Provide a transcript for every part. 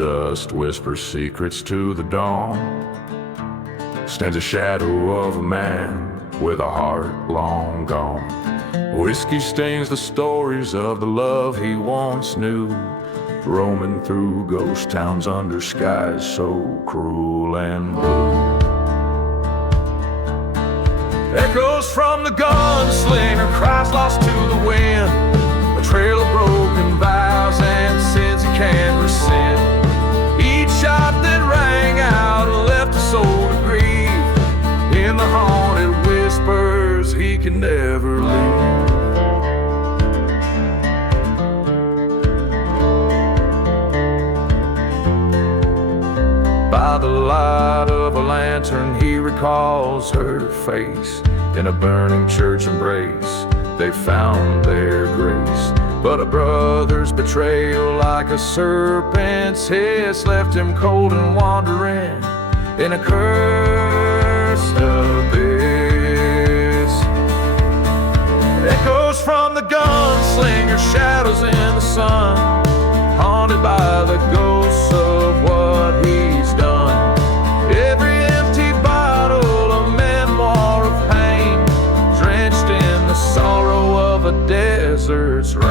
dust whispers secrets to the dawn, stands a shadow of a man with a heart long gone. Whiskey stains the stories of the love he once knew, roaming through ghost towns under skies so cruel and blue. Echoes from the gunslinger, cries lost to the wind, a trail of broken vows and sins he can't rescind. Each shot that rang out left a soul to grieve, in the haunted whispers he can never leave. By the light of a lantern he recalls her face, in a burning church embrace they found their grace. But a brother's betrayal, like a serpent's hiss, left him cold and wandering in a cursed abyss. Echoes from the gunslinger, shadows in the sun, haunted by the ghosts of what he's done. Every empty bottle, a memoir of pain, drenched in the sorrow of a desert's rain.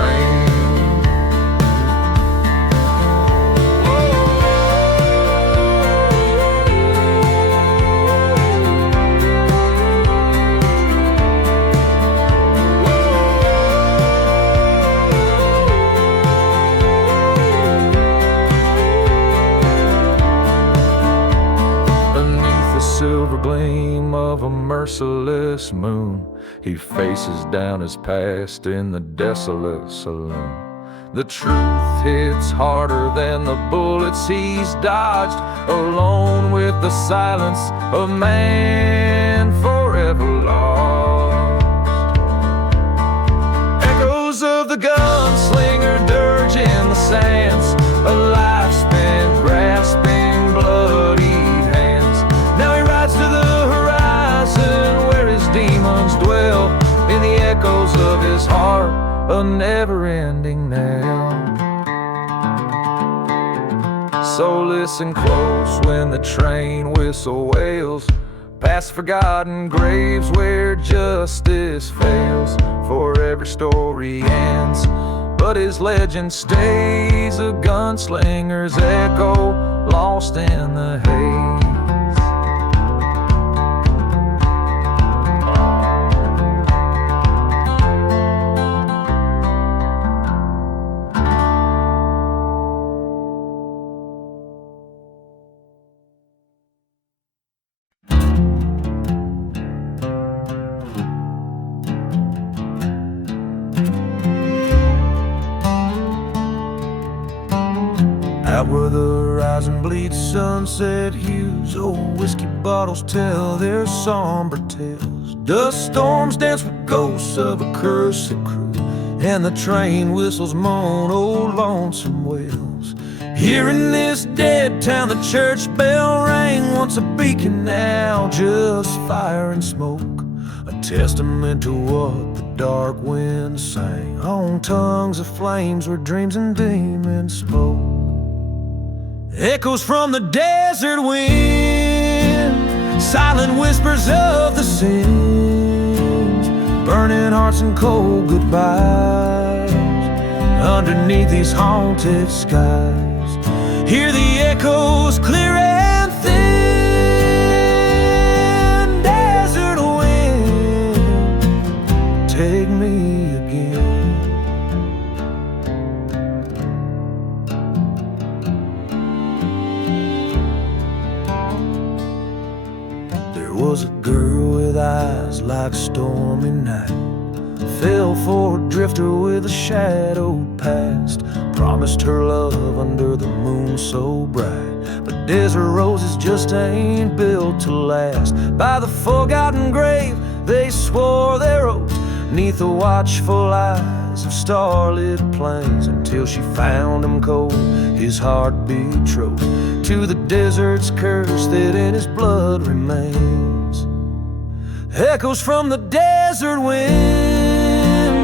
Silver gleam of a merciless moon, he faces down his past in the desolate saloon. The truth hits harder than the bullets he's dodged, alone with the silence of man forever lost. Echoes of the gunslinger dirge in the sands, a life spent grasping bloody hands. Now he rides to the horizon where his demons dwell, in the echoes of his heart, a never-ending knell. So listen close when the train whistle wails, past forgotten graves where justice fails. For every story ends, but his legend stays, a gunslinger's echo lost in the haze. Out where the horizon bleeds sunset hues, old whiskey bottles tell their somber tales. Dust storms dance with ghosts of a cursed crew, and the train whistles moan old lonesome wails. Here in this dead town the church bell rang, once a beacon, now just fire and smoke, a testament to what the dark wind sang on tongues of flames where dreams and demons spoke. Echoes from the desert wind, silent whispers of the sins, burning hearts and cold goodbyes underneath these haunted skies. Hear the echoes clear and thin, desert wind, take me again. Was a girl with eyes like stormy night, fell for a drifter with a shadowed past, promised her love under the moon so bright, but desert roses just ain't built to last. By the forgotten grave they swore their oath, neath the watchful eyes of starlit plains, until she found him cold, his heart betrothed to the desert's curse that in his blood remains. Echoes from the desert wind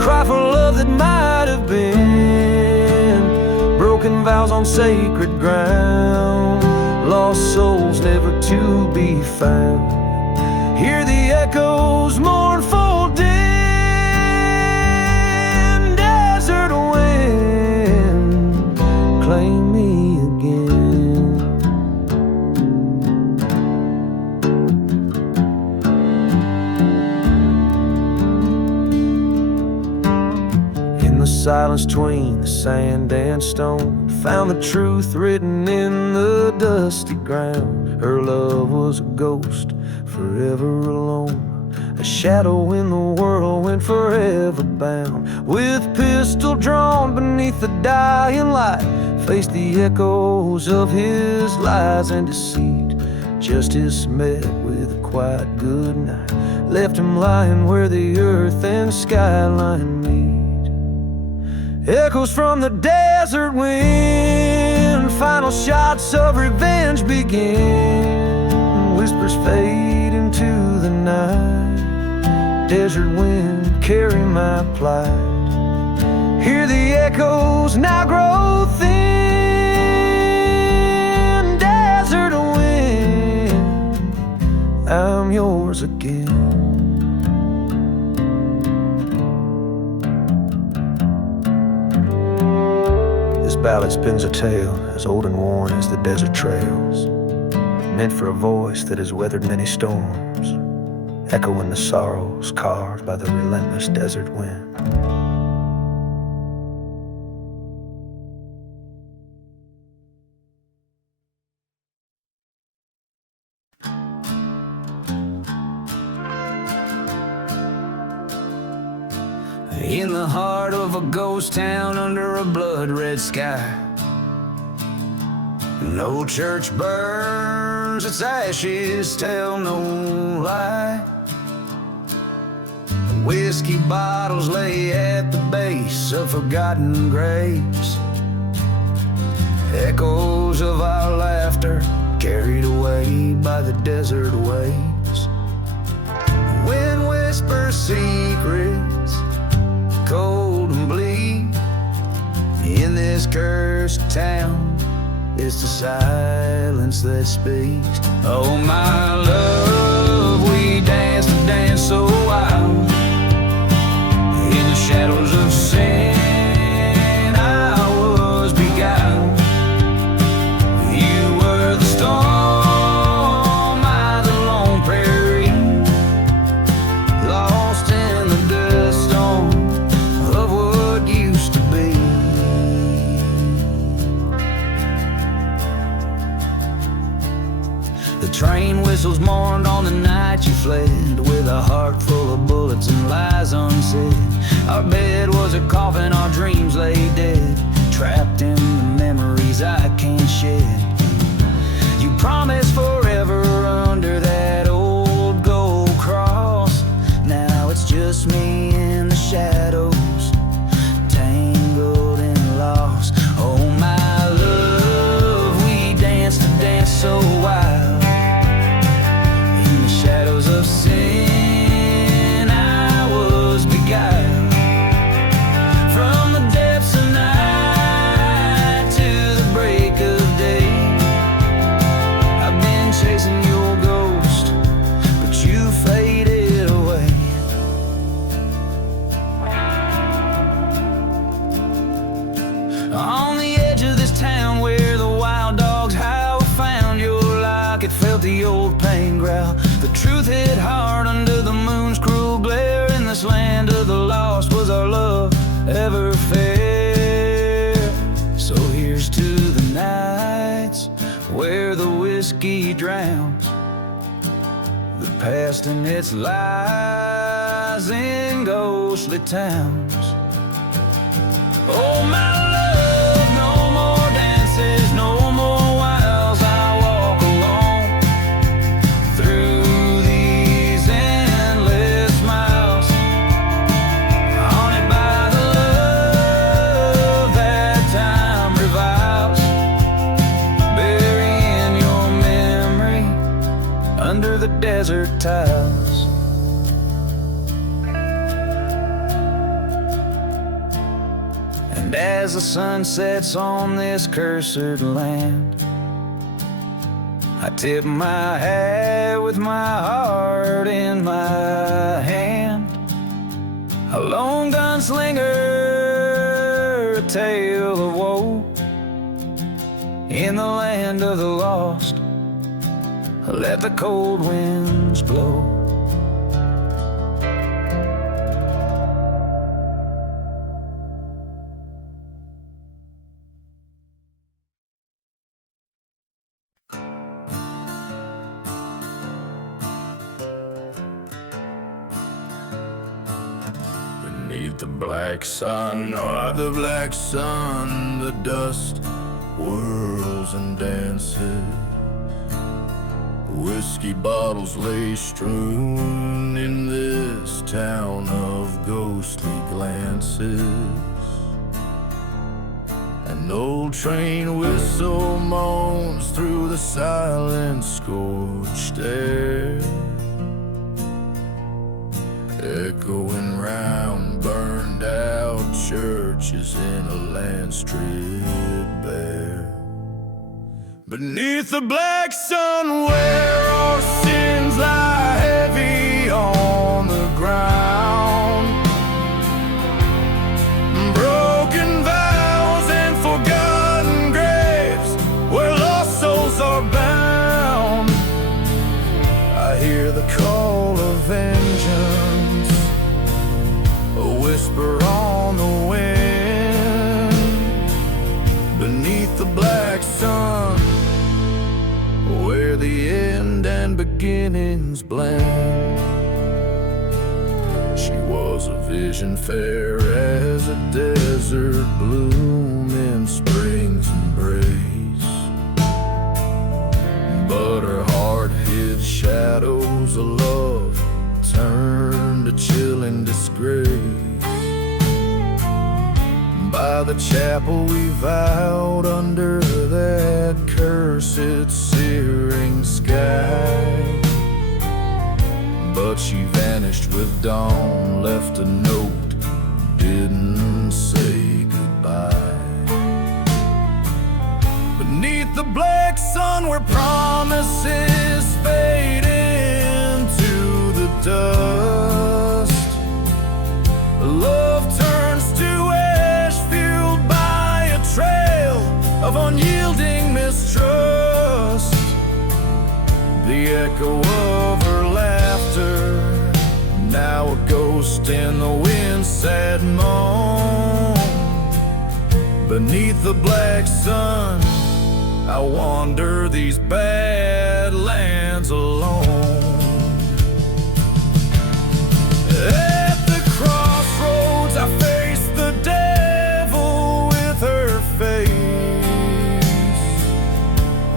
cry for love that might have been, broken vows on sacred ground, lost souls never to be found. Hear the echoes mournful din, desert wind, claim me again. In the silence between the sand and stone, found the truth written in the dusty ground. Her love was a ghost, forever alone, a shadow in the whirlwind, forever bound. With pistol drawn beneath the dying light, faced the echoes of his lies and deceit. Justice met with a quiet good night, left him lying where the earth and skyline meet. Echoes from the desert wind, final shots of revenge begin. Whispers fade into the night, desert wind, carry my plight. Hear the echoes now grow thin, desert wind, I'm yours again. This ballad spins a tale as old and worn as the desert trails, meant for a voice that has weathered many storms, echoing the sorrows carved by the relentless desert wind. In the heart of a ghost town under a blood-red sky, no church burns, its ashes tell no lie. Whiskey bottles lay at the base of forgotten graves, echoes of our laughter carried away by the desert waves. Wind whispers secrets, cold and bleak, in this cursed town it's the silence that speaks. Oh my love, we danced a dance so wild, in the shadows of sin I was beguiled. You were the storm, I the lone prairie, lost in the dust storm of what used to be. The train whistles mourned on the night you fled, with a heart full of bullets and lies unsaid. Our bed was a coffin, our dreams lay dead, trapped in the memories I can't shed. You promised forever under that old gold cross, now it's just me in the shadows, tangled in loss. Oh my love, we danced a dance so wild, in the shadows of sin I was beguiled. From the depths of night to the break of day, I've been chasing your ghost, but you faded away. On the edge of this town where the wild dogs howl, found your like it felt the old pain growl. The truth hit hard under the moon's cruel glare. In this land of the lost, was our love ever fair? So here's to the nights where the whiskey drowns the past and its lies in ghostly towns. Oh my love, no more dances, no more whiles I walk alone through these endless miles, haunted by the love that time reviles, burying your memory under the desert tiles. And And as the sun sets on this cursed land, I tip my hat with my heart in my hand. A lone gunslinger, a tale of woe, in the land of the lost, let the cold winds blow. Beneath the black sun, the black sun, the dust whirls and dances. Whiskey bottles lay strewn in this town of ghostly glances. An old train whistle moans through the silent scorched air, echoing round burned out churches in a land stripped bare. Beneath the black sun where our sins lie heavy on the ground, broken vows and forgotten graves where lost souls are bound. I hear the call of vengeance, a whisper on the wind. Beneath the black sun where the end and beginnings blend. She was a vision fair as a desert bloom in spring's embrace, but her heart hid shadows of love turned to chilling disgrace. By the chapel we vowed under that cursed searing sky, but she vanished with dawn, left a note, didn't say goodbye. Beneath the black sun where promises fade into the dust, love turns to ash fueled by a trail of unyielding mistrust. The echo of her laughter, now a ghost in the wind's sad moan. Beneath the black sun, I wander these bad lands alone. At the crossroads I face the devil with her face.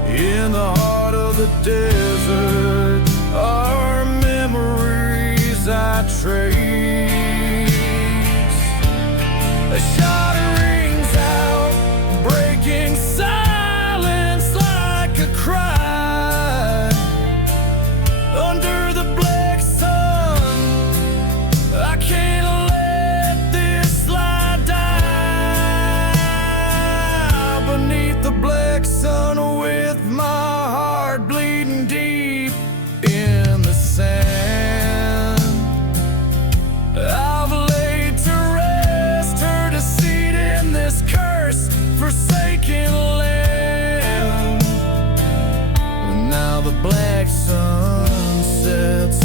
In the heart of the desert, our memories I trace. A shot rings out, breaking silence like a cry. Under the black sun, I can't let this lie die. Beneath the black sun with my heart bleeding deep in the sand, I've laid to rest her deceit in this cursed, forsaken land. And now the black sun sets,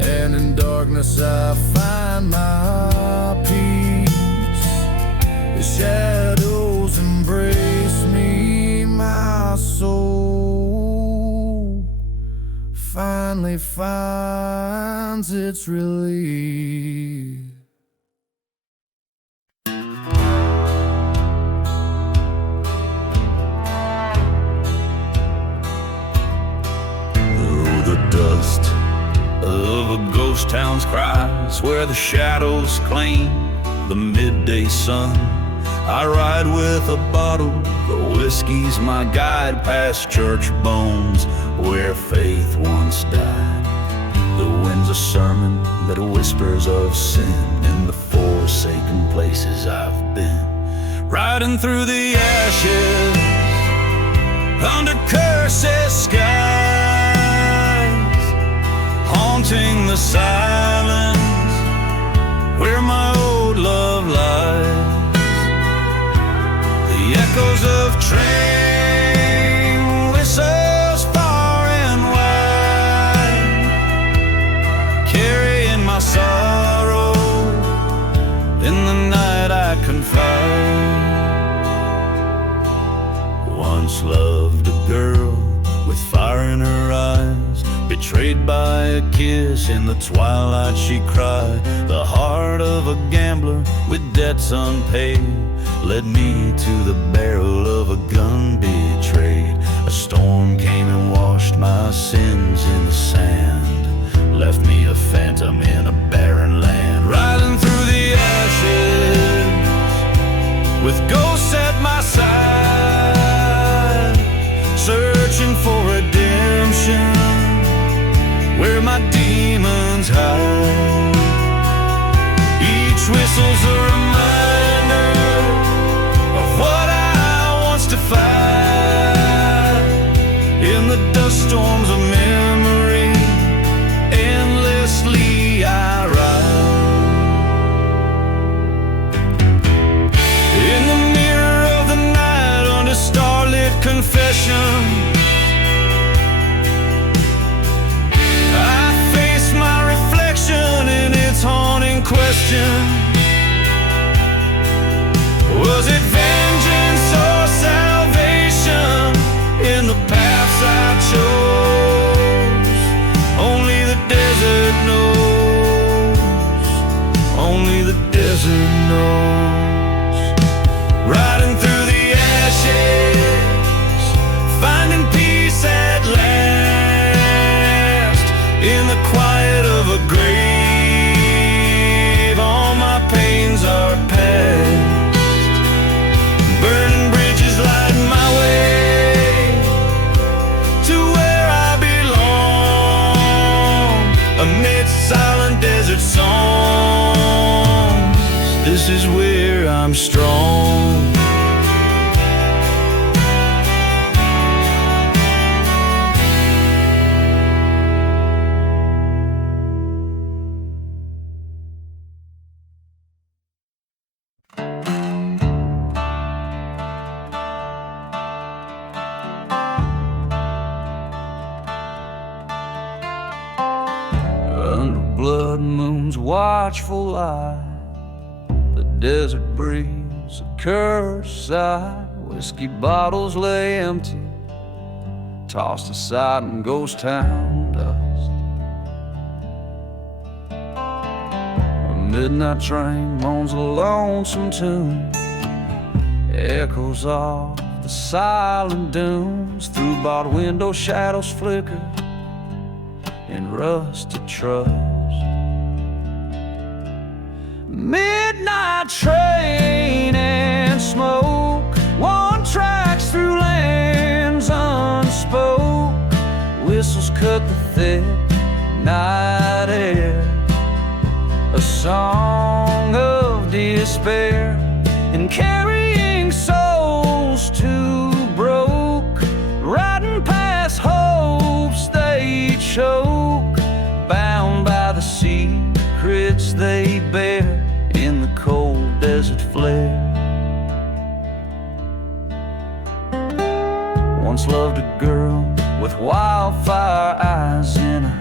and in darkness I find my peace. The shadows embrace me, my soul finally finds its relief. Through the dust of a ghost town's cries, where the shadows claim the midday sun, I ride with a bottle, the whiskey's my guide, past church bones where faith once died. The wind's a sermon that whispers of sin in the forsaken places I've been. riding through the ashes under cursed skies, haunting the silence where my old love lies. The echoes of train whistles far and wide, carrying my sorrow in the night I confide. Once loved a girl with fire in her eyes, betrayed by a kiss in the twilight she cried. The heart of a gambler with debts unpaid led me to the barrel of a gun betrayed. A storm came and washed my sins in the sand, left me a phantom in a barren land. Riding through the ashes with ghosts at my side, searching for redemption where my demons hide. Each whistle's a reminder of what I once defied. In the dust storms of memory, endlessly I ride. In the mirror of the night, under starlit confession, haunting question. Was it vengeance or salvation in the paths I chose? Only the desert knows, only the desert knows. Riding through the ashes, finding peace at last, in the quiet of a grave. Pains are past, burning bridges light my way to where I belong, amidst silent desert songs. This is where I'm strong. Blood moon's watchful eye, the desert breeze, a cursed sigh. Whiskey bottles lay empty, tossed aside in ghost town dust. A midnight train moans a lonesome tune, echoes off the silent dunes. Through barred window shadows flicker in rusted trust. Midnight train and smoke, one tracks through lands unspoke. Whistles cut the thick night air, a song of despair, and carrying souls too broke, riding past hopes they choke, bound by the secrets they bear in the cold desert flare. Once loved a girl with wildfire eyes in a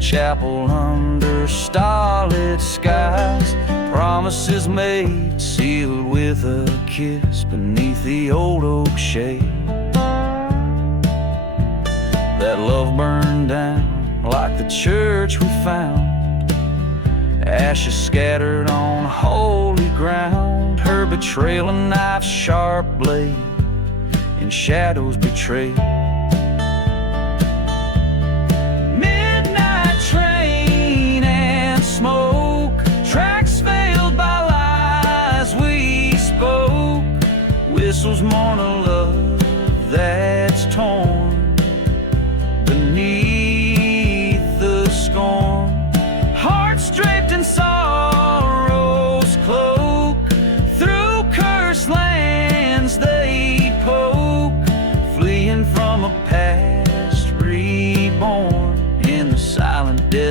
chapel under starlit skies. Promises made, sealed with a kiss beneath the old oak shade. That love burned down like the church we found, ashes scattered on holy ground. Her betrayal, a knife's sharp blade, in shadows betrayed. Midnight train and smoke, tracks veiled by lies we spoke. Whistles mourn a love that's torn beneath the scorn. Hearts draped in sorrow's cloak, through cursed land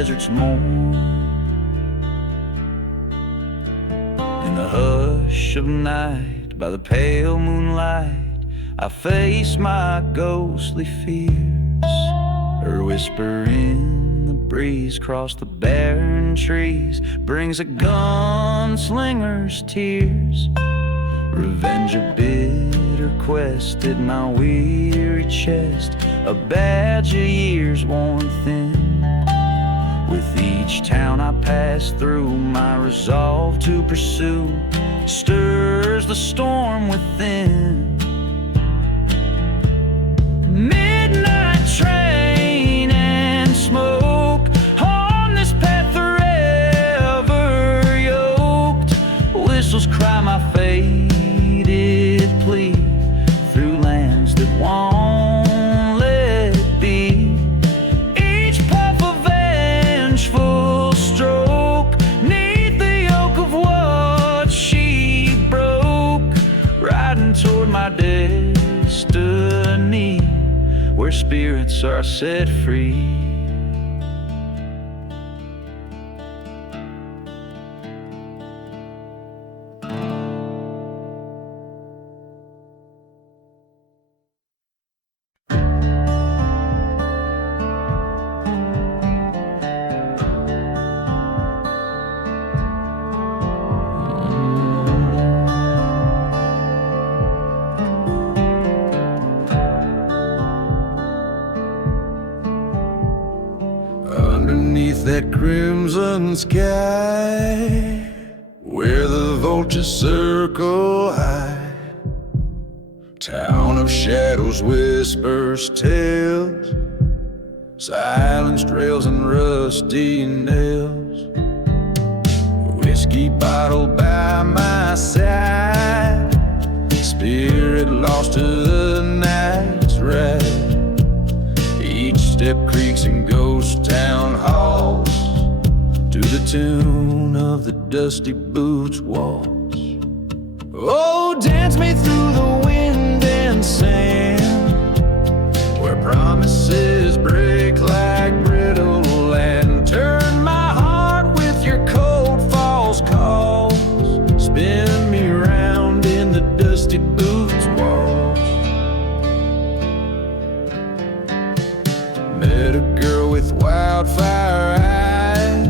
desert's mourn. In the hush of night, by the pale moonlight, I face my ghostly fears. Her whisper in the breeze across the barren trees brings a gunslinger's tears. Revenge a bitter quest in my weary chest, a badge of years worn thin. With each town I pass through, my resolve to pursue stirs the storm within. Midnight train and smoke, on this path forever yoked. Whistles cry my faded plea through lands that won't let be. Each puff a vengeful stroke, neath the yoke of what she broke. Riding toward my destiny, where spirits are set free. Underneath that crimson sky, where the vultures circle high, town of shadows whispers tales, silenced rails and rusty nails. Whiskey bottle by my side, spirit lost to the night's ride. Each step creaks in ghost town halls, to the tune of the dusty boots waltz. Oh, dance me through the wind and sand, where promises break like brittle land. Turn my heart with your cold false calls, spin me round in the dusty boots waltz. Met a girl with wildfire eyes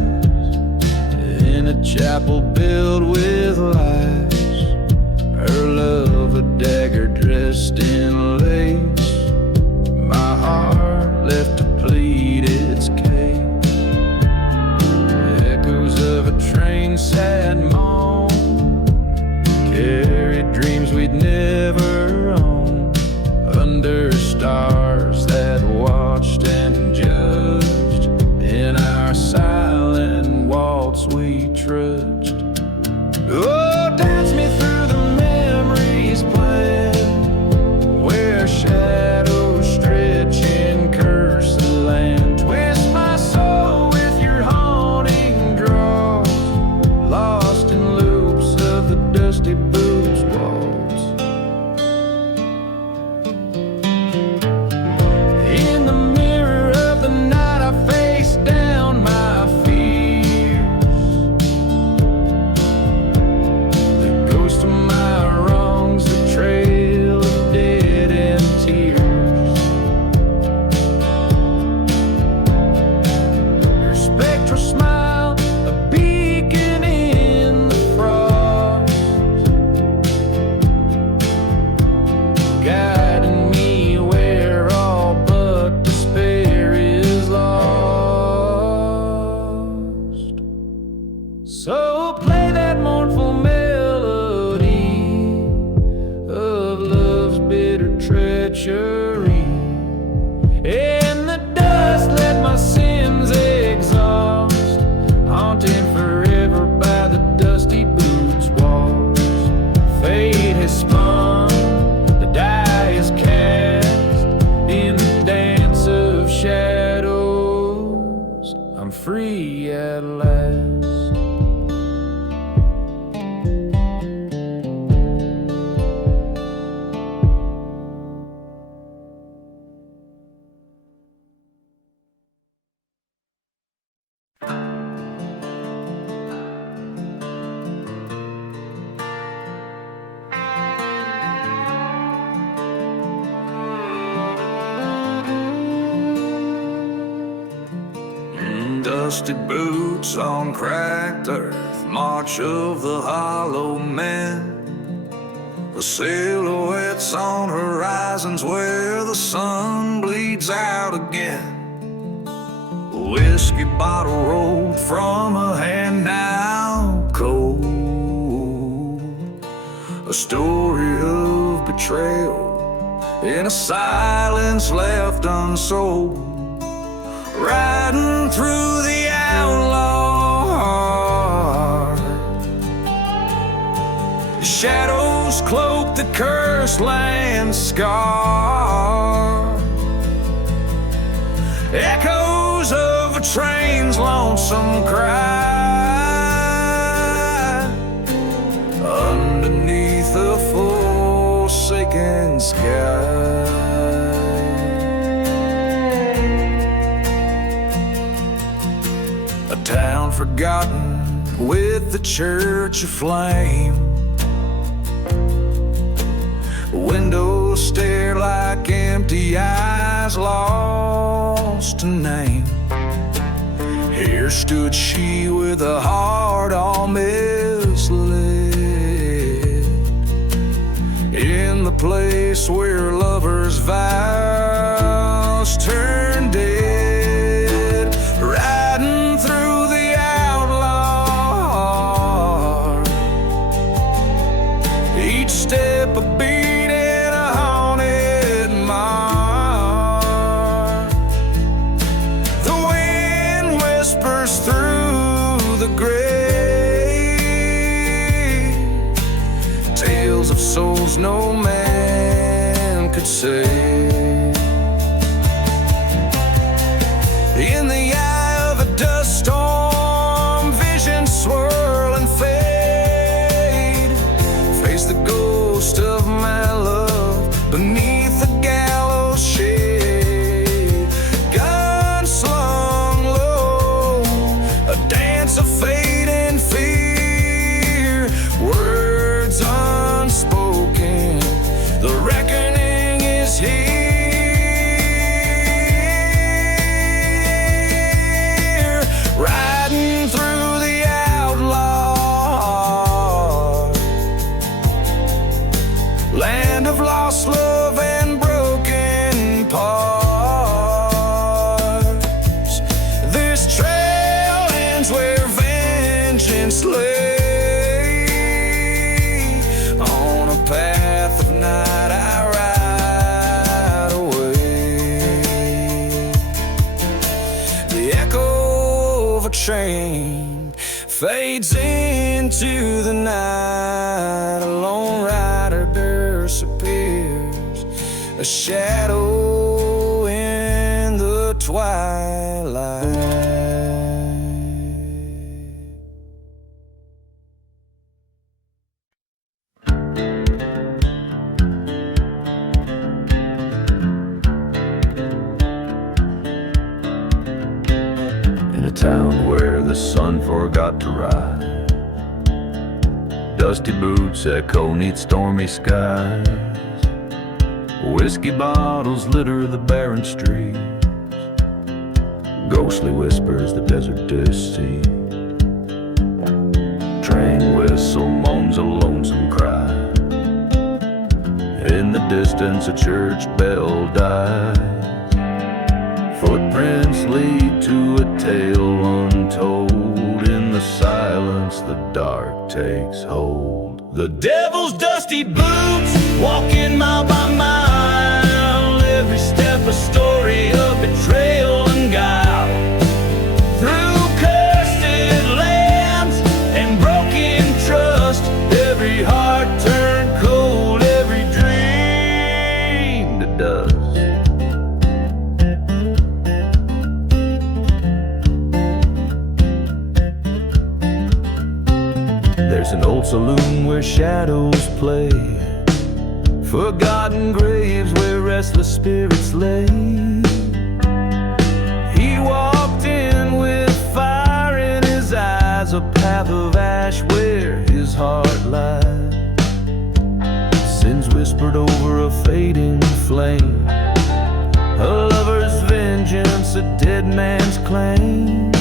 in a chapel built with lies. Her love a dagger dressed in lace, my heart left to plead its case. Echoes of a train sad moan carried dreams we'd never own. Under stars that watched and judged, in our silent waltz we trudged. Oh, dance me through the memories plan, where shadows stretch and curse the land. Twist my soul with your haunting draws, lost in loops of the dusty boots waltz. In the mirror of the night I face down my fears, the ghost of my wrongs, the trail of dead end tears. Her spectral smile, a beacon in the frost, guiding me where all but despair is lost. So play that mournful melody of love's bitter treachery. In the dust let my sins exhaust, haunted forever by the dusty boots waltz. Fate has spun, the die is cast, in the dance of shadows I'm free at last. dusty boots on cracked earth, march of the hollow men. The silhouettes on horizons where the sun bleeds out again. A whiskey bottle rolled from a hand now cold. A story of betrayal in a silence left unsold. Riding through the outlaw heart. Shadows cloak the cursed land scar. Echoes of a train's lonesome cry underneath a forsaken sky. A town forgotten with the church aflame. Windows stare like empty eyes lost to name. Here stood she with a heart all misled, in the place where lovers' vows turn dead. Riding through the outlaw, each step a beat, souls no man could save. In the eye of a dust storm, visions swirl and fade. Face the ghost of my love beneath the gallows shade. Gun slung low, a dance of fate and fear. Words unspoken, the reckoning is here. Riding through the outlaw, land of lost love and broken parts. This trail ends where vengeance lay. Path of night I ride away. The echo of a train fades into the night. A lone rider disappears, a shadow in the twilight. Town where the sun forgot to rise. Dusty boots echo neath stormy skies. Whiskey bottles litter the barren streets. Ghostly whispers the desert deceives. Train whistle moans a lonesome cry. In the distance a church bell dies. Footprints lead to a tale untold. In the silence, the dark takes hold. The devil's dusty boots, walking mile by mile. Every step a story of betrayal and guile. Through cursed lands and broken trust, every heart turned cold, every dream to dust. There's an old saloon where shadows play, forgotten graves where restless spirits lay. He walked in with fire in his eyes, a path of ash where his heart lies. Sins whispered over a fading flame, a lover's vengeance, a dead man's claim.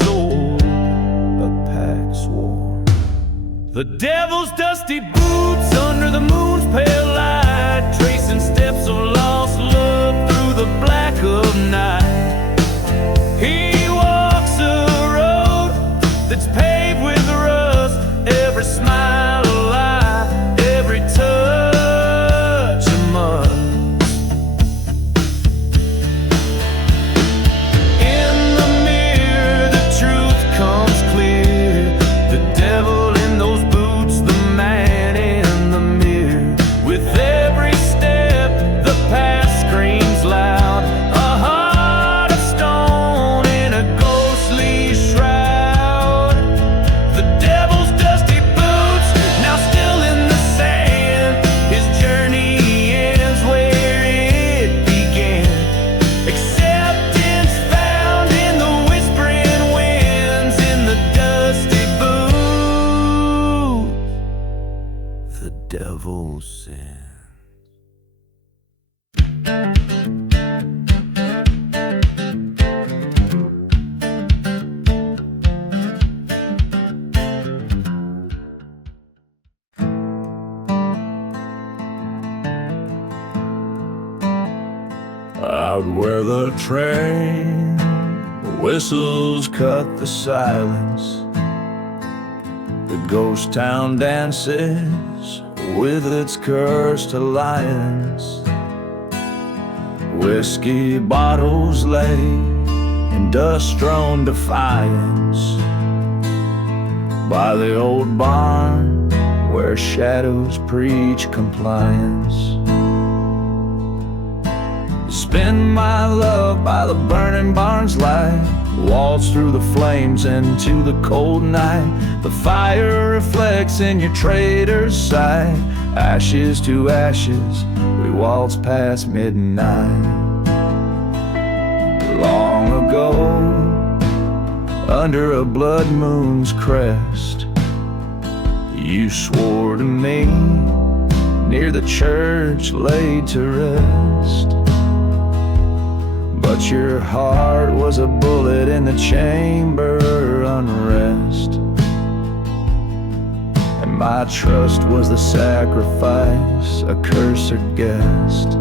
sword a pact swore. The devil's dusty boots under the moon's pale light, tracing steps of lost love through the black of night. He walks a road that's paved with rust, every smile a lie, every touch a must. In the mirror the truth comes clear, the devil in those boots, the man in the mirror. With every step the past screams loud, a heart of stone in a ghostly shroud. The devil's dusty boots now still in the sand, his journey ends where it began. Acceptance found in the whispering winds, in the dusty boots, the devil's sin. Out where the train whistles cut the silence, the ghost town dances with its cursed alliance. Whiskey bottles lay in dust-strewn defiance by the old barn where shadows preach compliance. Spend my love by the burning barn's light, waltz through the flames into the cold night. The fire reflects in your traitor's sight, ashes to ashes we waltz past midnight. Long ago, under a blood moon's crest, you swore to me near the church laid to rest. But your heart was a bullet in the chamber unrest, and my trust was the sacrifice a cursor guessed.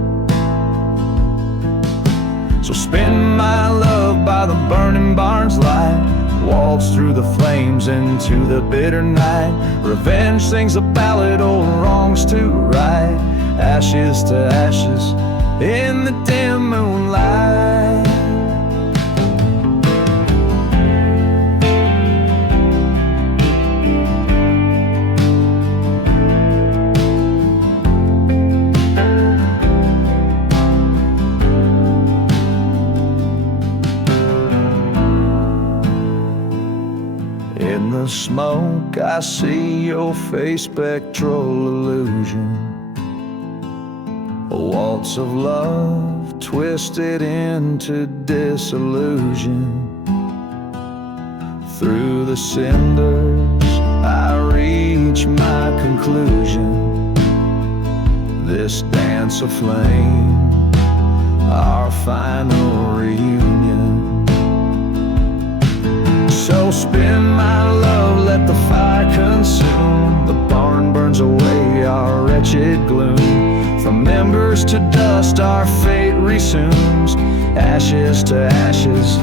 So spend my love by the burning barn's light, waltz through the flames into the bitter night. Revenge sings a ballad, old wrongs to right, ashes to ashes in the dim moonlight. In the smoke I see your face, spectral illusion, a waltz of love twisted into disillusion. Through the cinders I reach my conclusion, this dance of flame, our final reunion. So spin my love, let the fire consume, the barn burns away our wretched gloom. From members to dust our fate resumes, ashes to ashes,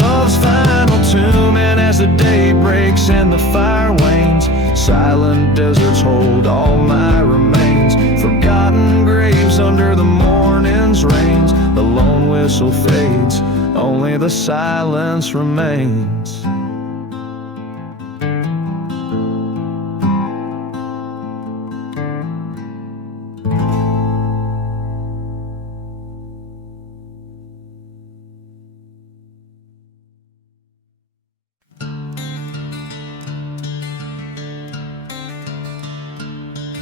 love's final tomb. And as the day breaks and the fire wanes, silent deserts hold all my remains. Forgotten graves under the morning's rains, the lone whistle fades, only the silence remains.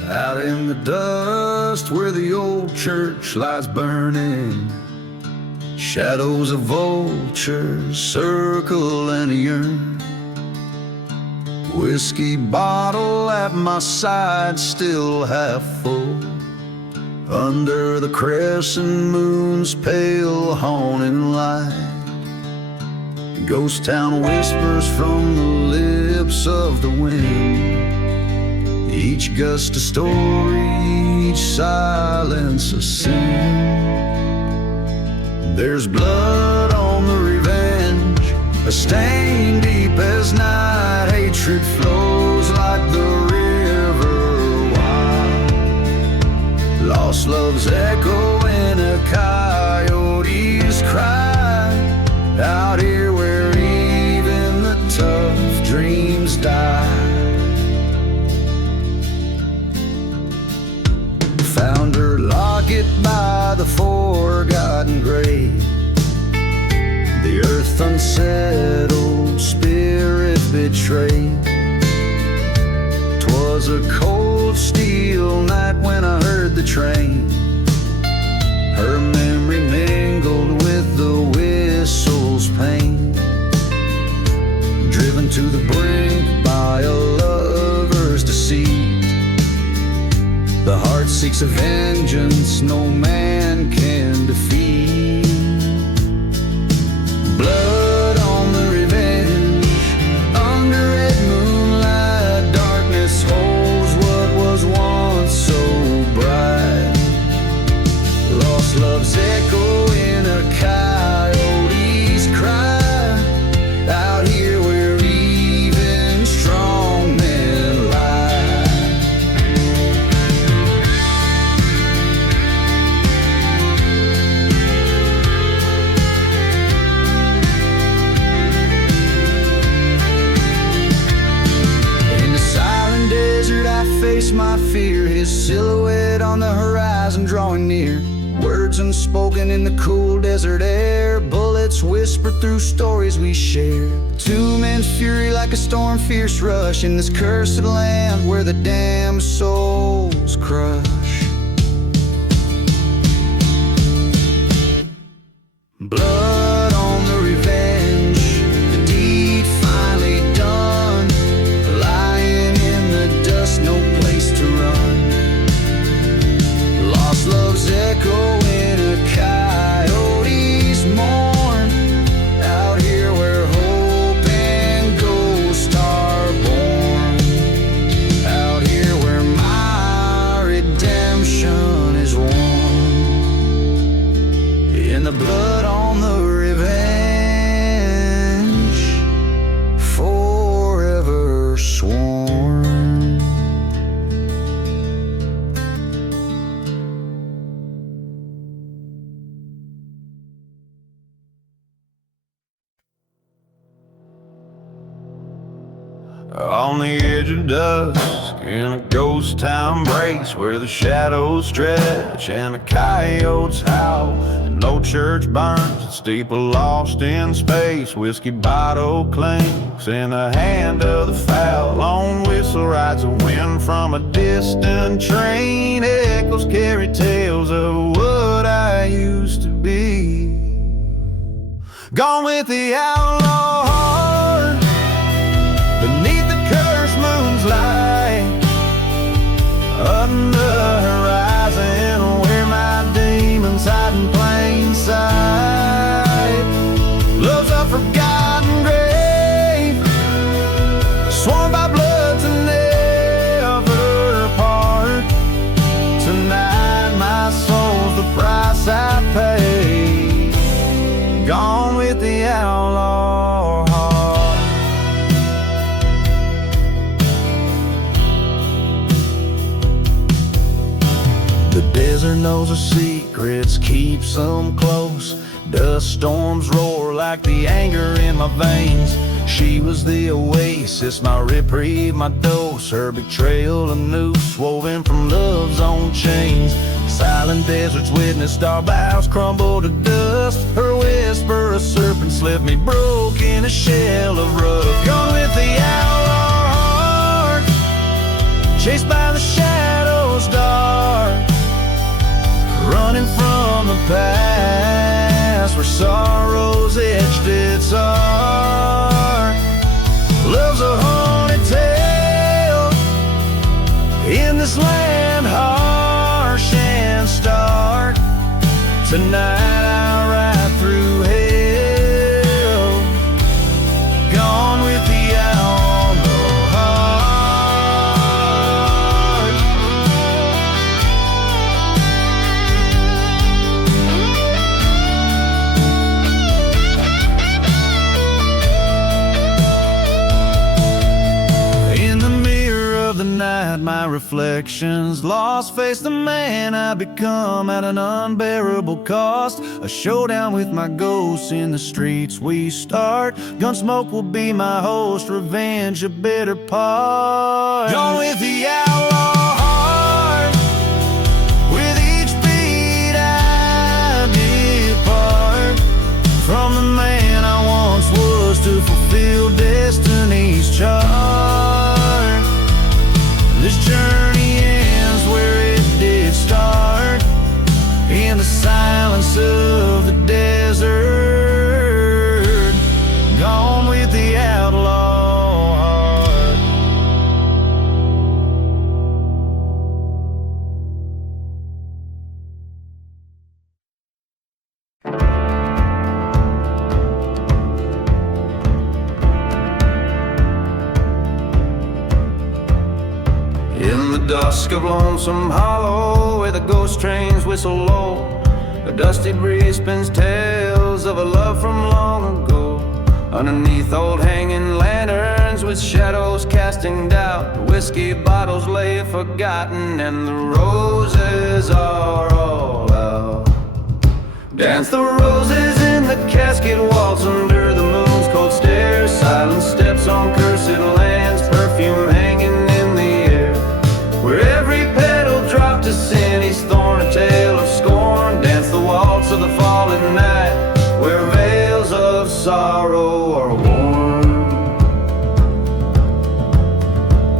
Out in the dust where the old church lies burning, shadows of vultures circle and yearn. Whiskey bottle at my side, still half full, under the crescent moon's pale haunting light. Ghost town whispers from the lips of the wind, each gust a story, each silence a sin. There's blood on the revenge, a stain deep as night. Hatred flows like the river wide. Lost love's echo in a coyote's cry, out here where even the tough dreams die. Found her locket by the forgotten grave, the earth unsettled, spirit betrayed. 'Twas a cold steel night when I heard the train. Her memory mingled with the whistle's pain, driven to the brink by a lover's deceit. The heart seeks a vengeance no man can defeat. Blood on the revenge, under red moonlight, darkness holds what was once so bright. Lost love's echo in a coyote's cry, out here where even strong men lie. In the silent desert I face my fear, his silhouette on the horizon drawing near. Words unspoken in the cool desert air, bullets whisper through stories we share. Two men's fury like a storm, fierce rush in this cursed land where the damned souls crush. Blood on the revenge, the deed finally done, lying in the dust, no place to run. Lost love's echo in a coyote's mourn, out here where hope and ghosts are born, out here where my redemption is worn. In the blood on the revenge, forever sworn. On the edge of dusk, in a ghost town breaks where the shadows stretch and the coyotes howl. No church burns, a steeple lost in space. Whiskey bottle clinks in the hand of the foul. Lone whistle rides the wind from a distant train. Echoes carry tales of what I used to be. Gone with the outlaw heart, beneath the cursed moon's light, under the horizon where my demons hide in plain sight. Love's a forgotten grave, sworn by blood to never part. Tonight my soul's the price I pay. Gone with the outlaw heart. The desert knows her secrets, keeps them close. Dust storms roar like the anger in my veins. She was the oasis, my reprieve, my dose. Her betrayal a noose woven from love's own chains. Silent deserts witnessed our vows crumble to dust. Her whisper a serpent slipped me broke in a shell of rust. Gone with the outlaw heart, chased by the shadows dark, running from the past where sorrow's etched its art. Love's a haunted tale in this land harsh and stark. Tonight I ride through hell, at my reflections, lost face the man I become at an unbearable cost. A showdown with my ghosts in the streets we start. Gunsmoke will be my host, revenge a bitter part. Gone with the outlaw heart, with each beat I depart from the man I once was to fulfill destiny's chart. This journey ends where it did start, in the silence of the desert. Gone with the outlaw heart. In the dusk of Lonesome Hollow, where the ghost trains whistle low, a dusty breeze spins tales of a love from long ago. Underneath old hanging lanterns with shadows casting doubt, the whiskey bottles lay forgotten and the roses are all out. Dance the roses in the casket waltz under the moon's cold stare. Silent steps on cursed lands, perfume hanging in the air. Where every petal dropped to sin, each thorn a tale of scorn. Dance the waltz of the fallen night, where veils of sorrow are worn.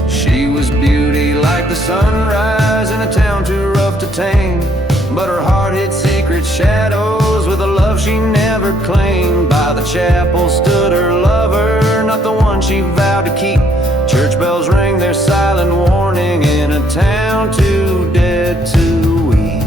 She was beauty like the sunrise in a town too rough to tame, but her heart hid secret shadows with a love she never claimed. By the chapel stood her lover, not the one she vowed to keep. Church bells rang their silent warning in a town too dead to weep.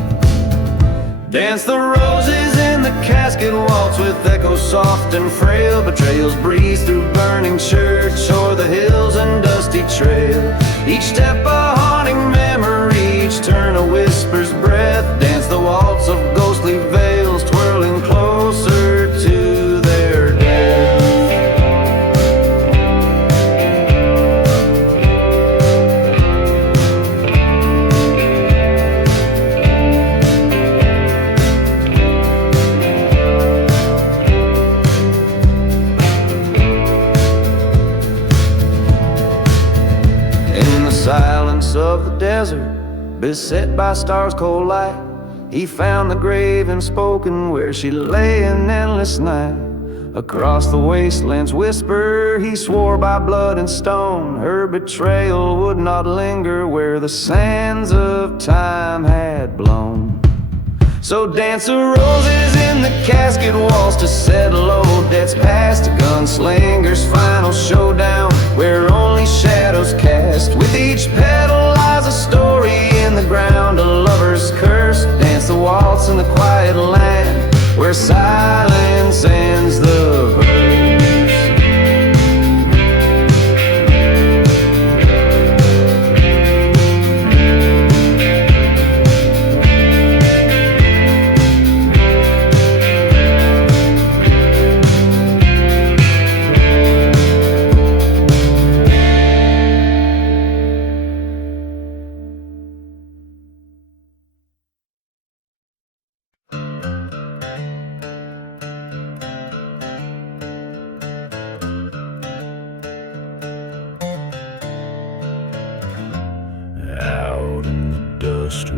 Dance the roses in the casket waltz with echoes soft and frail. Betrayals breeze through burning church o'er the hills and dusty trail. Each step a haunting memory, each turn a whisper's breath. Dance the waltz of ghostly veils twirling closer to their death. Silence of the desert, beset by stars' cold light, he found the grave unspoken where she lay in endless night. Across the wasteland's whisper, he swore by blood and stone, her betrayal would not linger where the sands of time had blown. So dance the roses in the casket waltz to settle old debts past. A gunslinger's final showdown where only shadows cast. With each petal lies a story in the ground, a lover's curse. Dance the waltz in the quiet land where silence ends the verse.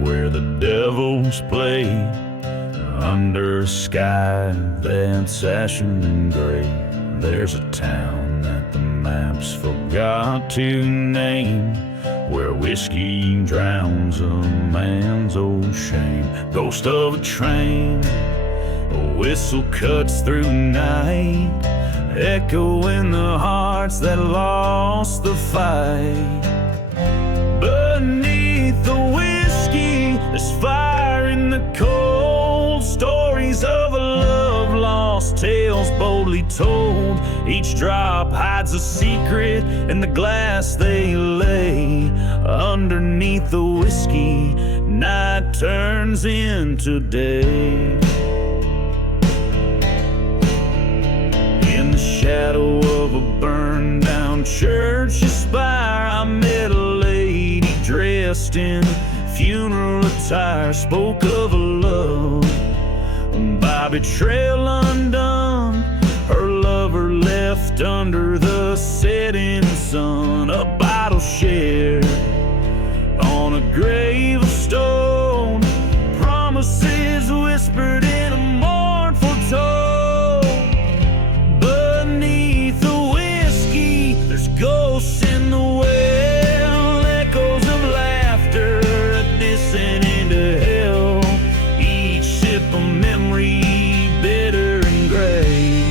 Where the devils play, under a sky that's ashen and gray, there's a town that the maps forgot to name, where whiskey drowns a man's old shame. Ghost of a train, a whistle cuts through night, echoing the hearts that lost the fight. Beneath the whiskey, there's fire in the cold. Stories of a love lost, tales boldly told. Each drop hides a secret in the glass they lay. Underneath the whiskey, night turns into day. In the shadow of a burned down church spire, I met a lady dressed in funeral attire, spoke of a love by betrayal undone. Her lover left under the setting sun, a bottle shared on a grave of stone, promises whispered in a mournful tone. Beneath the whiskey, there's ghosts in the well, echoes of laughter, a descent into hell. Each sip a memory, bitter and gray.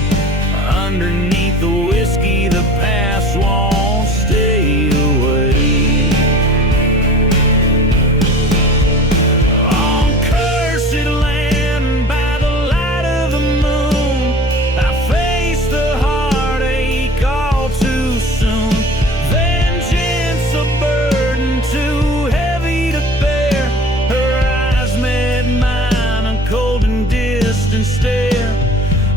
Underneath the whiskey, the past won't stay away. On cursed land, by the light of the moon, I face the heartache all too soon. Vengeance a burden too heavy to bear. Her eyes met mine, a cold and distant stare.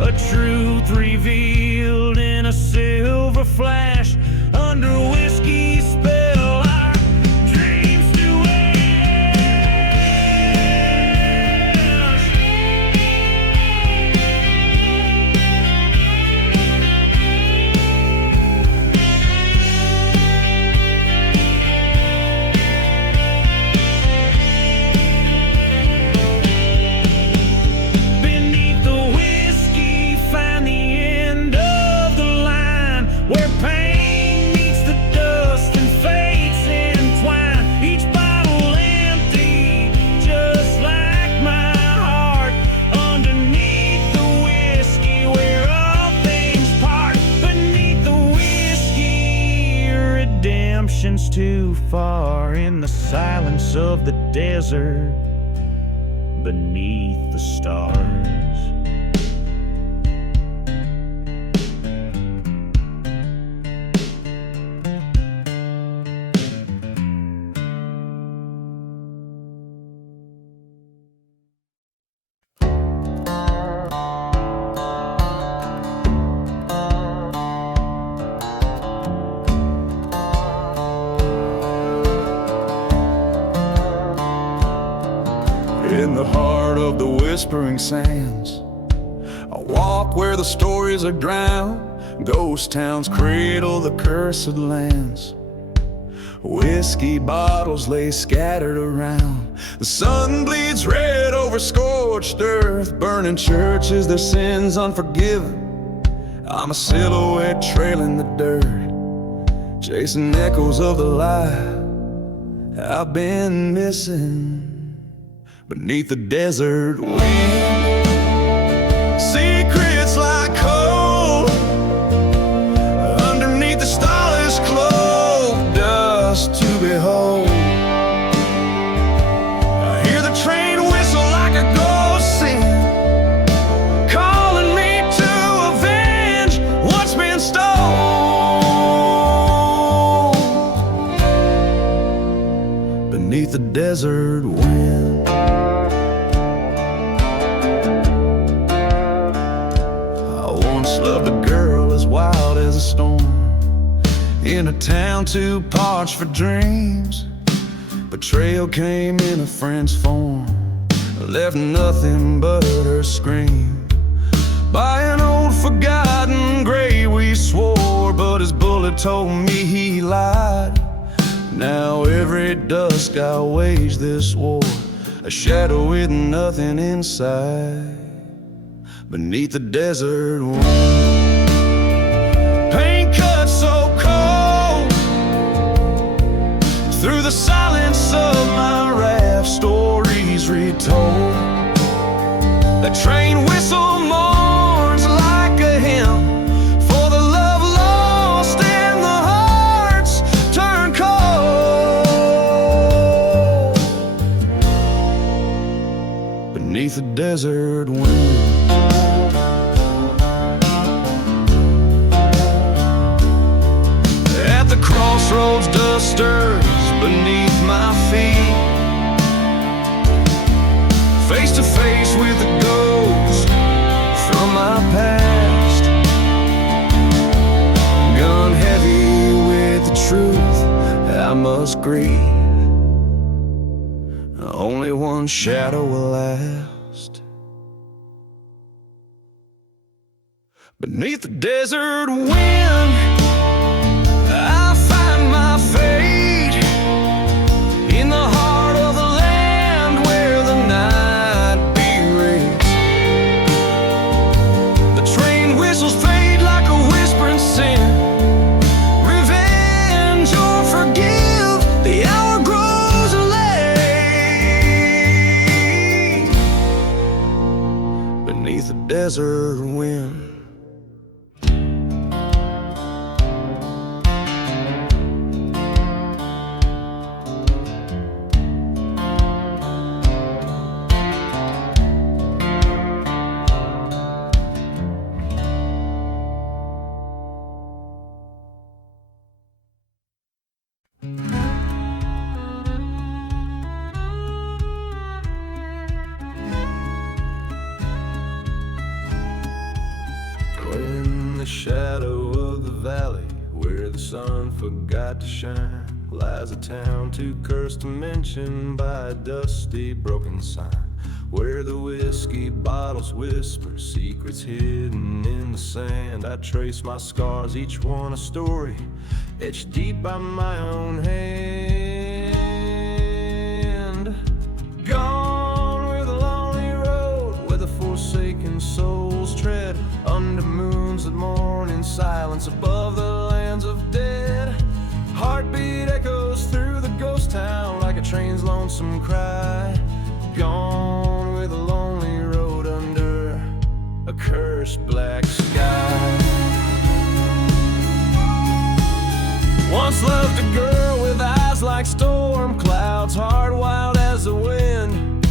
A truth revealed in a silver flash. Under whiskey's spell, our dreams do ash. Beneath the whiskey, find the end of the line, where pain meets the dust and fates entwine. Each bottle empty, just like my heart. Underneath the whiskey, where all things part. Beneath the whiskey, redemption's too far. In the silence of the desert, beneath the stars. In the heart of the whispering sands, I walk where the stories are drowned. Ghost towns cradle the cursed lands. Whiskey bottles lay scattered around. The sun bleeds red over scorched earth, burning churches, their sins unforgiven. I'm a silhouette trailing the dirt, chasing echoes of the life I've been missing. Beneath the desert wind, secrets like coal. Underneath the starless cloak, dust to behold. I hear the train whistle like a ghost sing, calling me to avenge what's been stolen. Beneath the desert wind, loved a girl as wild as a storm, in a town too parched for dreams. Betrayal came in a friend's form, left nothing but her scream. By an old forgotten grave we swore, but his bullet told me he lied. Now every dusk I wage this war, a shadow with nothing inside. Beneath the desert wind, pain cuts so cold. Through the silence of my raft, stories retold. That train whistle mourns like a hymn for the love lost and the hearts turned cold. Beneath the desert wind, crossroads, dust stirs beneath my feet. Face to face with a ghost from my past, gun heavy with the truth I must grieve. only one shadow will last. Beneath the desert wind, I find my fate in the heart of the land where the night berates. The train whistles fade like a whispering sin. Revenge or forgive, the hour grows late. Beneath the desert wind. In the shadow of the valley where the sun forgot to shine lies a town too cursed to mention by a dusty broken sign, where the whiskey bottles whisper secrets hidden in the sand. I trace my scars, each one a story etched deep by my own hand. Gone where the lonely road, where the forsaken souls tread under moons that mourn in silence above the lands of dead. Heartbeat echoes through the ghost town like a train's lonesome cry. Gone with a lonely road under a cursed black sky. Once loved a girl with eyes like storm clouds, heart wild as the wind.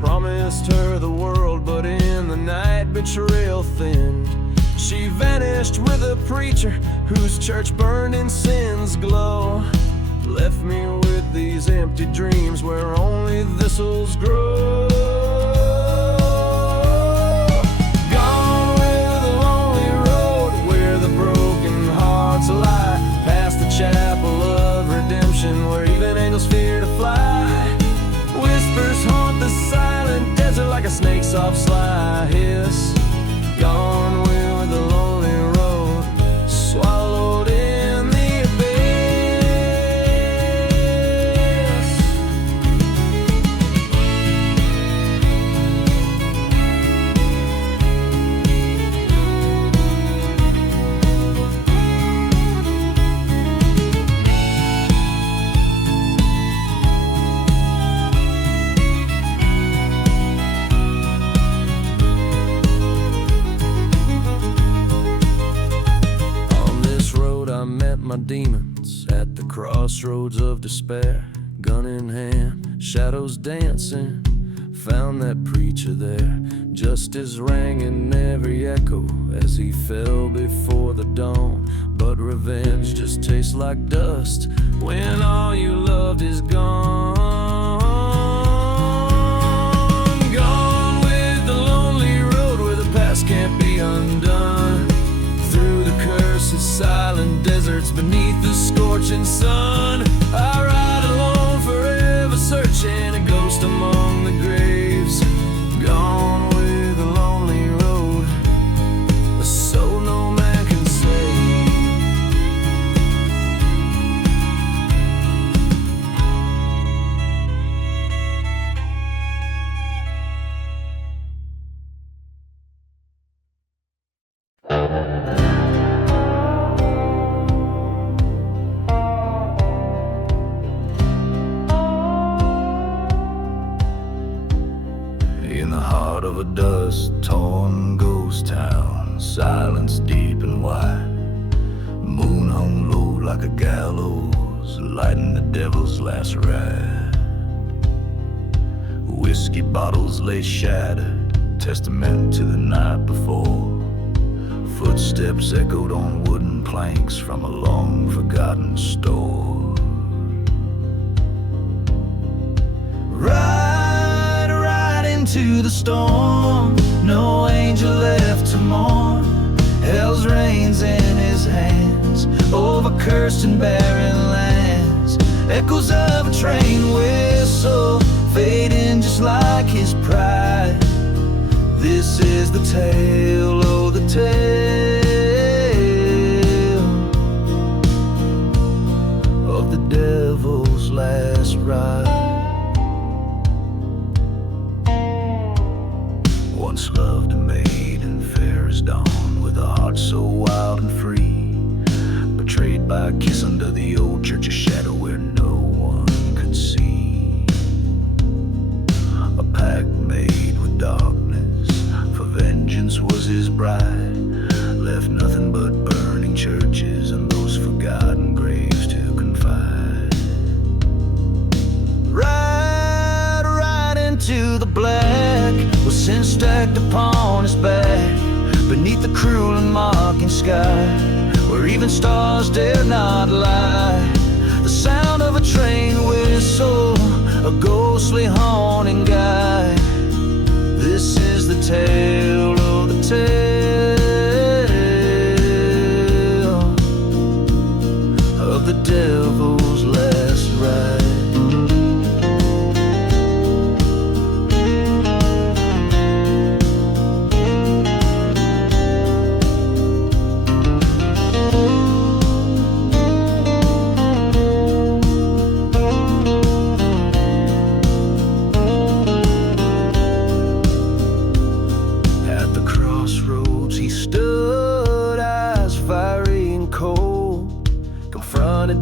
Promised her the world, but in the night betrayal thinned. She vanished with a preacher whose church burned in sin's glow. Left me with these empty dreams where only thistles grow. Gone with the lonely road where the broken hearts lie, past the chapel of redemption where even angels fear to fly. Whispers haunt the silent desert like a snake's soft sly hiss. Gone with the lonely road, swallowed in the abyss. My demons at the crossroads of despair, gun in hand, shadows dancing. Found that preacher there, justice rang in every echo as he fell before the dawn. But revenge just tastes like dust when all you loved is gone. Gone with the lonely road where the past can't be undone. Through the cursed silent deserts beneath the scorching sun, I ride alone forever, searching a ghost among the graves. Gone with a lonely road, a soul no man can save. In the heart of a dust-torn ghost town, silence deep and wide, moon hung low like a gallows, lighting the devil's last ride. Whiskey bottles lay shattered, testament to the night before. Footsteps echoed on wooden planks from a long-forgotten store. Ride into the storm, no angel left to mourn. Hell's reins in his hands, over cursed and barren lands. Echoes of a train whistle fading just like his pride. This is the tale, oh the tale of the devil's last ride. Once loved a maiden fair as dawn, with a heart so wild and free, betrayed by a kiss under the old church's shadow where no one could see. A pact made with darkness, for vengeance was his bride, left nothing but burning churches and those forgotten graves to confide. Right into the black was sin stacked upon his back, beneath the cruel and mocking sky, where even stars dare not lie. The sound of a train whistle, a ghostly haunting guide. This is the tale, oh the tale of the devil's last ride.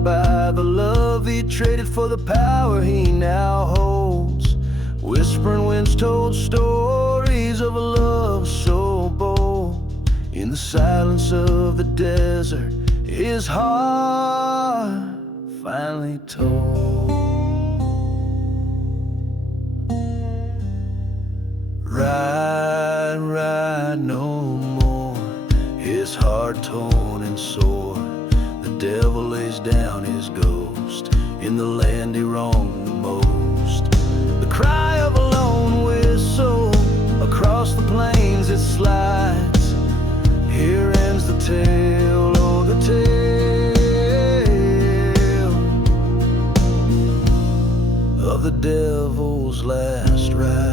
By the love he traded for the power he now holds. Whispering winds told stories of a love so bold. In the silence of the desert, his heart finally told. Ride no more, his heart torn and sore. The devil lays down his ghost in the land he wronged the most. The cry of a lone whistle across the plains it slides. Here ends the tale, oh the tale of the devil's last ride.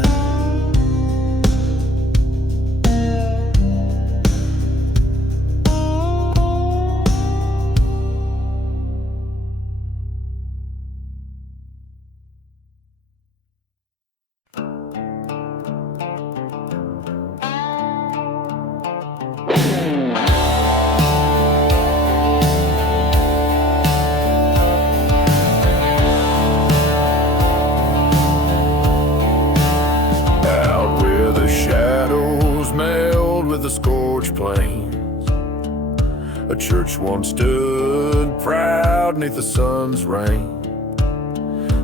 A church once stood proud neath the sun's rain,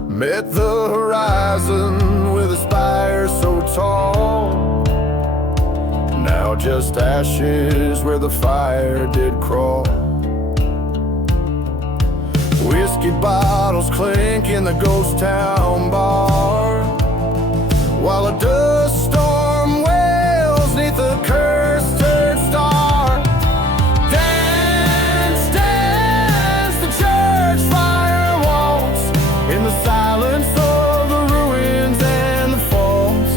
met the horizon with a spire so tall. Now just ashes where the fire did crawl. Whiskey bottles clink in the ghost town bar, while a dust storm wails neath the cursed third star. Silence of the ruins and the falls,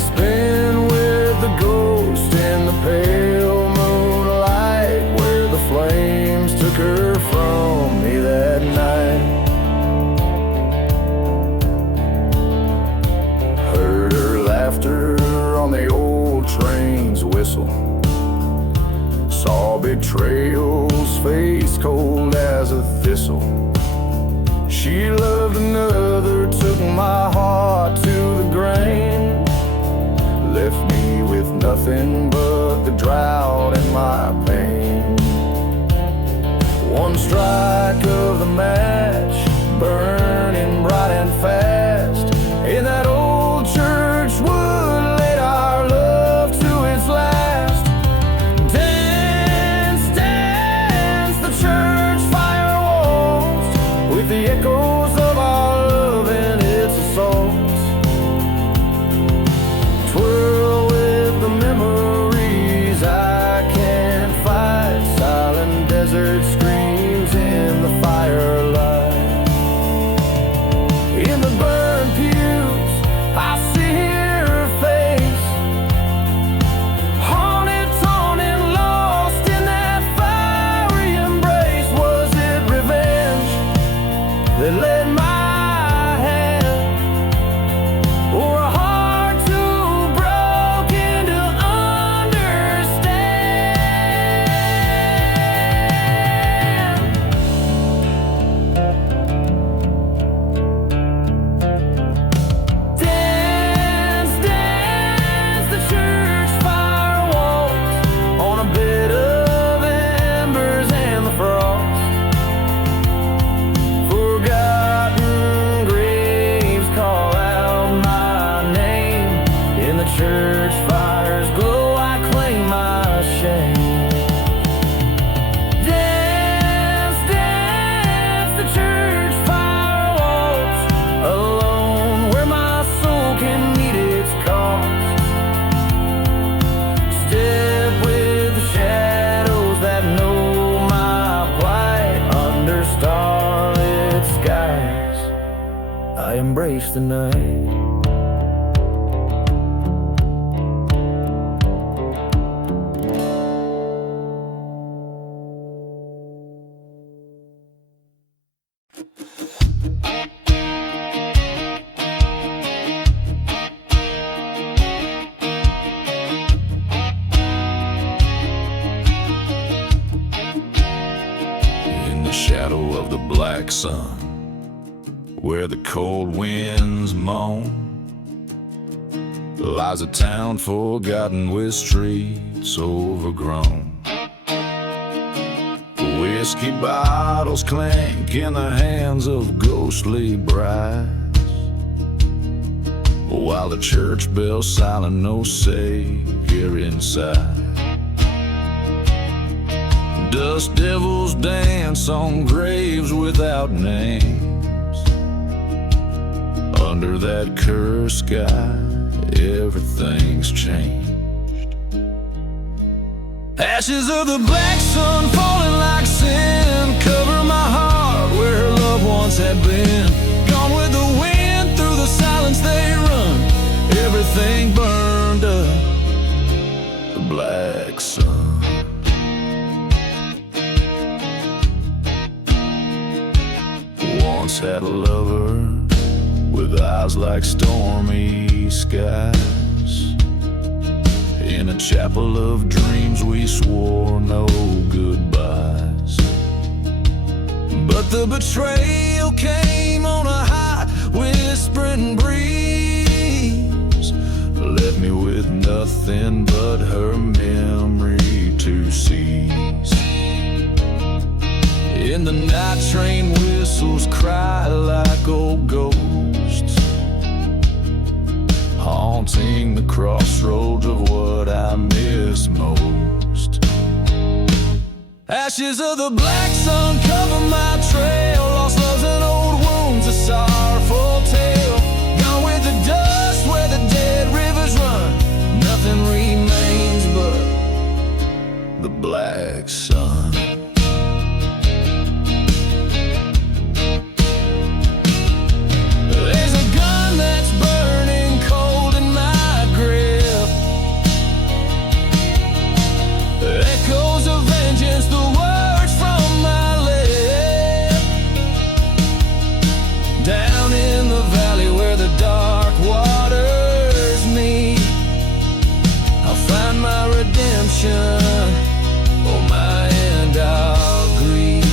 spin with the ghost in the pale moonlight, where the flames took her from me that night. Heard her laughter on the old train's whistle, saw betrayal's face cold as a thistle. She loved another, took my heart to the grain, left me with nothing but the drought and my pain. One strike of the match, burning bright and fast, in that old church wood laid our love to its last. Dance, dance, the church fire walls, with the echoes of our love and its assaults. Twirl with the memories I can't fight, silent desert screams in the firelight. In the They led my hand, or a heart too broken to understand. Dance, dance, the church fire walks on a bed of embers and the frost. Forgotten graves call out my name. In the church fire's glow I claim my shame. Dance, dance, the church fire walks alone, where my soul can meet its cost. Step with the shadows that know my plight. Under starlit skies I embrace the night. In the shadow of the black sun, where the cold winds moan, lies a town forgotten with streets overgrown. Whiskey bottles clink in the hands of ghostly brides, while the church bell's silent, no savior inside. Dust devils dance on graves without names. Under that cursed sky, everything's changed. Ashes of the black sun falling like sin cover my heart where her loved ones had been. Gone with the wind, through the silence they run. Everything burned up, the black sun. Once had a lover with eyes like stormy skies. In a chapel of dreams we swore no goodbyes. But the betrayal came on a hot whispering breeze, left me with nothing but her memory to seize. In the night train whistles cry like old ghosts, haunting the crossroads of what I miss most. Ashes of the black sun cover my trail, lost loves and old wounds, a sorrowful tale. Gone with the dust where the dead rivers run, nothing remains but the black sun. There's a gun that's burning cold in my grip, echoes of vengeance, the words from my lips. Down in the valley where the dark waters meet, I'll find my redemption, oh my end I'll greet.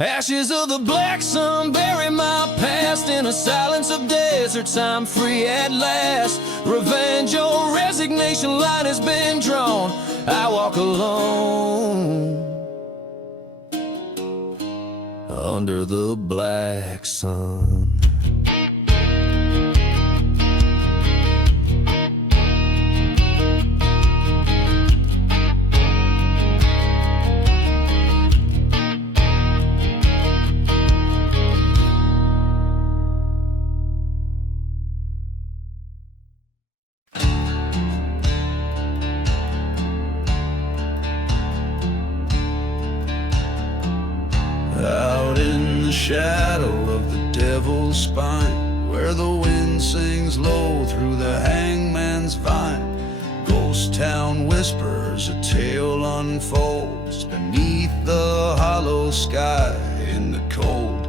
Ashes of the black sun bury my past in a silence of deserts. I'm free at last. Revenge or resignation, line has been drawn. I walk alone under the black sun. Out in the shadow of the devil's spine, where the wind sings low through the hangman's vine, ghost town whispers, a tale unfolds beneath sky in the cold.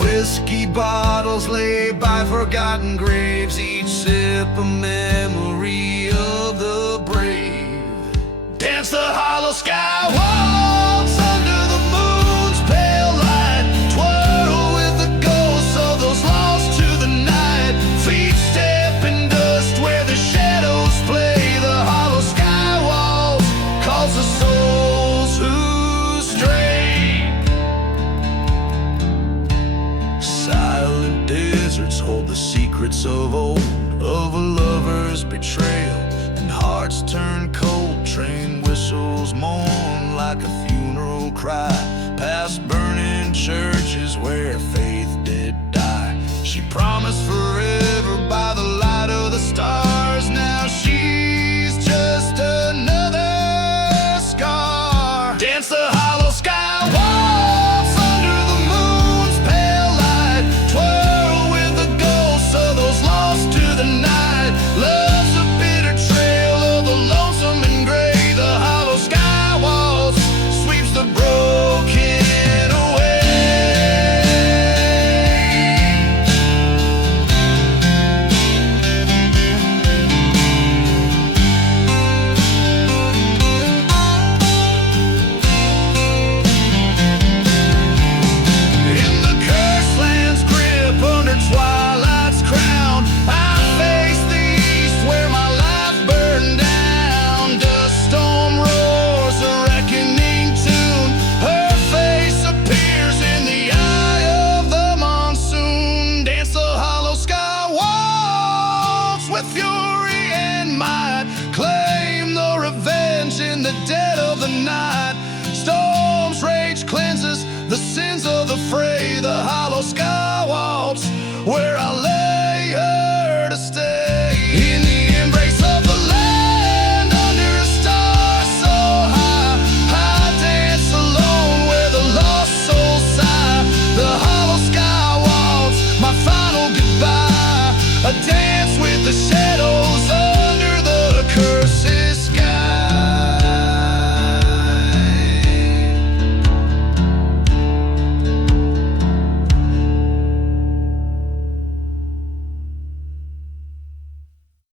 Whiskey bottles lay by forgotten graves, each sip a memory of the brave. Dance the hollow sky waltz under the moon's pale light, twirl with the ghosts of those lost to the night. Feet step in dust where the shadows play. The hollow sky waltz calls the souls who stray. Silent deserts hold the secrets of old, of a lover's betrayal, and hearts turn cold. Train whistles mourn like a funeral cry, past burning churches where faith did die. She promised forever by the light of the stars. Now she's just another scar. Dance the hollow sky waltz under the moon's pale light, twirl with the ghosts of those lost to the night. Love's a bitter trail of the lonesome and gray. The hollow sky waltz sweeps the broken away. In the cursed land's grip under twilight's crown, I face the east where my life burned down. Dust storm roars a reckoning tune. Her face appears in the eye of the monsoon. Dance the hollow sky waltz with fury and might. Claim the revenge in the dead.